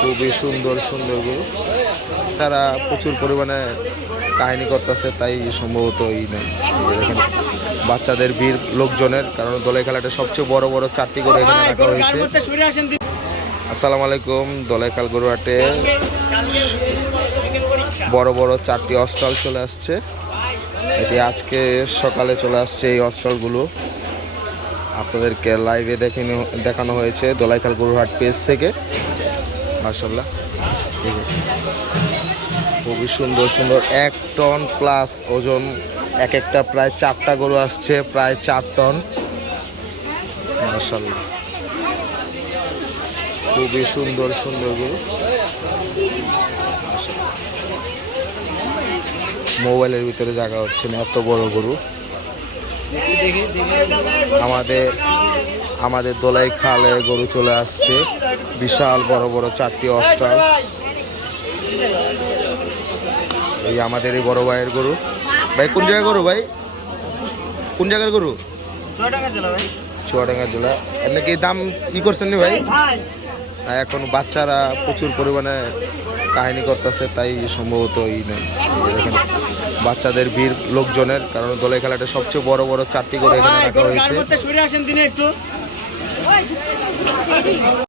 খুবই সুন্দর সুন্দর গরু। তারা প্রচুর পরিমাণে কাহিনী করতেছে তাই সম্ভবত এই নেই। দেখেন বাচ্চাদের ভিড় লোকজনের কারণ দোলাই খেলাটা সবচেয়ে বড় বড় চারটি করে এখানে রাখা হয়েছে। আসসালামু আলাইকুম দোলাইখাল গরুহাটে বড় বড় চারটি অস্টল চলে আসছে। এটি আজকে সকালে চলে আসছে এই অস্টলগুলো আপনাদেরকে লাইভে দেখানো দেখানো হয়েছে দোলাইখাল গরুহাট পেজ থেকে। মার্শাল্লাহ খুবই সুন্দর সুন্দর। এক টন প্লাস ওজন, এক একটা প্রায় চারটা গরু আসছে, প্রায় চার টন। মার্শাল্লাহ খুবই সুন্দর সুন্দর গরু। মোবাইলের ভিতরে জায়গা হচ্ছে না, এত বড় গরু। আমাদের আমাদের দোলাই খালে গরু চলে আসছে। বিশাল বড় বড় চারটি অস্টার এই আমাদের এই বড় ভাইয়ের গরু। ভাই কোন জায়গায় গরু ভাই? কোন জায়গার গরু? চুয়াডাঙ্গা জেলা এমনি কি দাম কি করছেন নি ভাই? এখন বাচ্চারা প্রচুর পরিমাণে কাহিনী করতেছে তাই সম্ভবত এই নেই। বাচ্চাদের ভিড় লোকজনের কারণ দোলাই খেলাটা সবচেয়ে বড় বড় চারটি করে এখানে রাখা হয়েছে। আসেন দিনে একটু